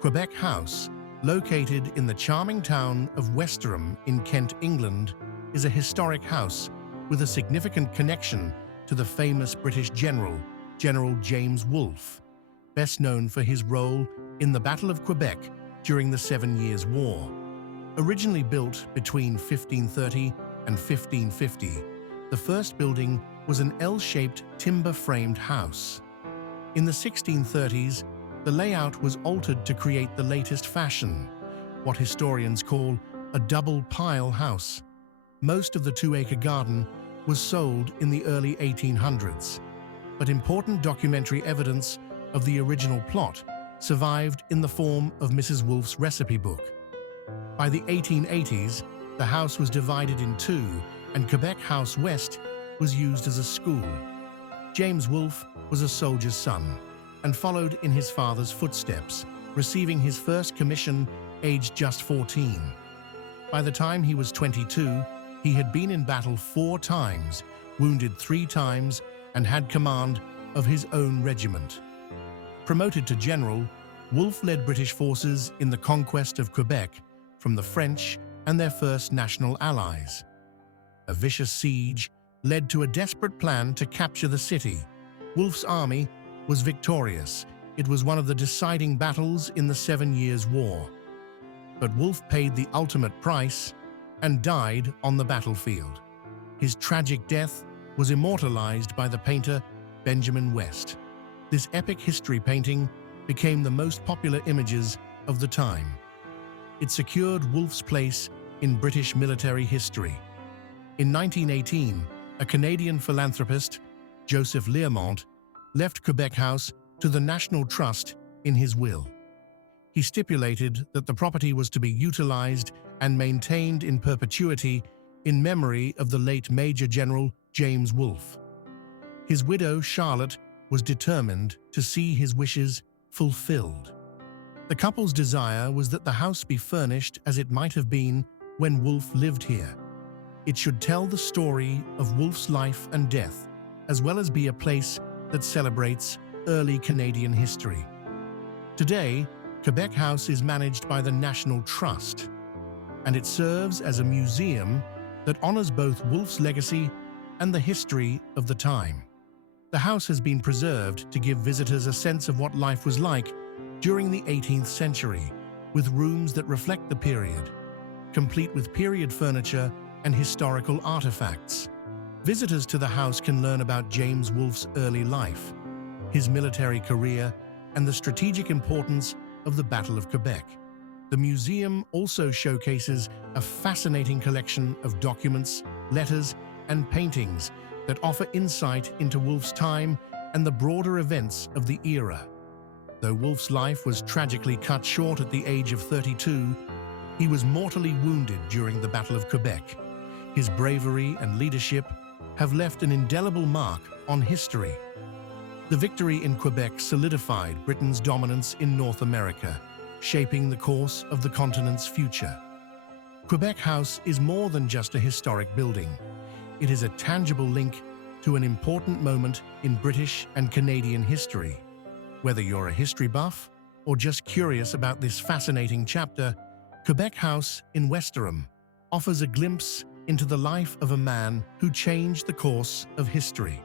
Quebec House, located in the charming town of Westerham in Kent, England, is a historic house with a significant connection to the famous British general, General James Wolfe, best known for his role in the Battle of Quebec during the 7 Years' War. Originally built between 1530 and 1550, the first building was an L-shaped timber-framed house. In the 1630s, the layout was altered to create the latest fashion, what historians call a double-pile house. Most of the 2-acre garden was sold in the early 1800s, but important documentary evidence of the original plot survived in the form of Mrs. Wolfe's recipe book. By the 1880s, the house was divided in two, and Quebec House West was used as a school. James Wolfe was a soldier's son and followed in his father's footsteps, receiving his first commission aged just 14. By the time he was 22, he had been in battle 4 times, wounded 3 times, and had command of his own regiment. Promoted to general, Wolfe led British forces in the conquest of Quebec from the French and their first national allies. A vicious siege led to a desperate plan to capture the city. Wolfe's army was victorious. It was one of the deciding battles in the 7 Years' War. But Wolfe paid the ultimate price and died on the battlefield. His tragic death was immortalized by the painter Benjamin West. This epic history painting became the most popular images of the time. It secured Wolfe's place in British military history. In 1918, a Canadian philanthropist, Joseph Learmont, left Quebec House to the National Trust in his will. He stipulated that the property was to be utilized and maintained in perpetuity in memory of the late Major General James Wolfe. His widow, Charlotte, was determined to see his wishes fulfilled. The couple's desire was that the house be furnished as it might have been when Wolfe lived here. It should tell the story of Wolfe's life and death, as well as be a place that celebrates early Canadian history. Today, Quebec House is managed by the National Trust, and it serves as a museum that honors both Wolfe's legacy and the history of the time. The house has been preserved to give visitors a sense of what life was like during the 18th century, with rooms that reflect the period, complete with period furniture and historical artifacts. Visitors to the house can learn about James Wolfe's early life, his military career, and the strategic importance of the Battle of Quebec. The museum also showcases a fascinating collection of documents, letters, and paintings that offer insight into Wolfe's time and the broader events of the era. Though Wolfe's life was tragically cut short at the age of 32, he was mortally wounded during the Battle of Quebec. His bravery and leadership have left an indelible mark on history. The victory in Quebec solidified Britain's dominance in North America, shaping the course of the continent's future. Quebec House is more than just a historic building. It is a tangible link to an important moment in British and Canadian history. Whether you're a history buff or just curious about this fascinating chapter, Quebec House in Westerham offers a glimpse into the life of a man who changed the course of history.